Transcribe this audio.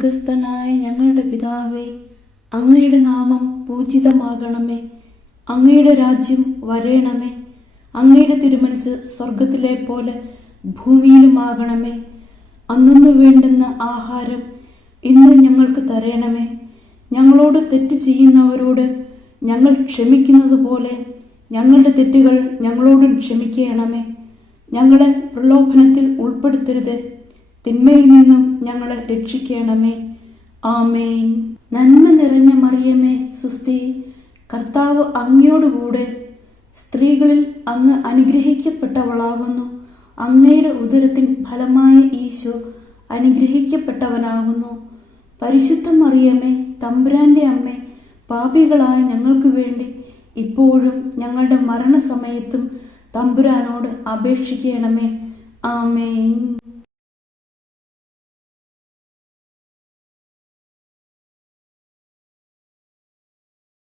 സ്വർഗസ്ഥനായ ഞങ്ങളുടെ പിതാവേ, അങ്ങയുടെ നാമം പൂജിതമാകണമേ. അങ്ങയുടെ രാജ്യം വരേണമേ. അങ്ങയുടെ തിരുമനസ് സ്വർഗത്തിലെ പോലെ ഭൂമിയിലുമാകണമേ. അന്നു വേണ്ടുന്ന ആഹാരം ഇന്ന് ഞങ്ങൾക്ക് തരണമേ. ഞങ്ങളോട് തെറ്റ് ചെയ്യുന്നവരോട് ഞങ്ങൾ ക്ഷമിക്കുന്നത് പോലെ ഞങ്ങളുടെ തെറ്റുകൾ ഞങ്ങളോടും ക്ഷമിക്കണമേ. ഞങ്ങളെ പ്രലോഭനത്തിൽ ഉൾപ്പെടുത്തരുത്, തിന്മയിൽ നിന്നും ഞങ്ങളെ രക്ഷിക്കണമേ. ആമേൻ. നന്മ നിറഞ്ഞ മറിയമേ, സുസ്തി, കർത്താവ് അങ്ങയോടുകൂടെ സ്ത്രീകളിൽ അങ്ങ് അനുഗ്രഹിക്കപ്പെട്ടവളാകുന്നു. അങ്ങയുടെ ഉദരത്തിൻ ഫലമായ ഈശോ അനുഗ്രഹിക്കപ്പെട്ടവനാകുന്നു. പരിശുദ്ധ മറിയമേ, തമ്പുരാന്റെ അമ്മേ, പാപികളായ ഞങ്ങൾക്ക് വേണ്ടി ഇപ്പോഴും ഞങ്ങളുടെ മരണസമയത്തും തമ്പുരാനോട് അപേക്ഷിക്കണമേ. ആമേൻ.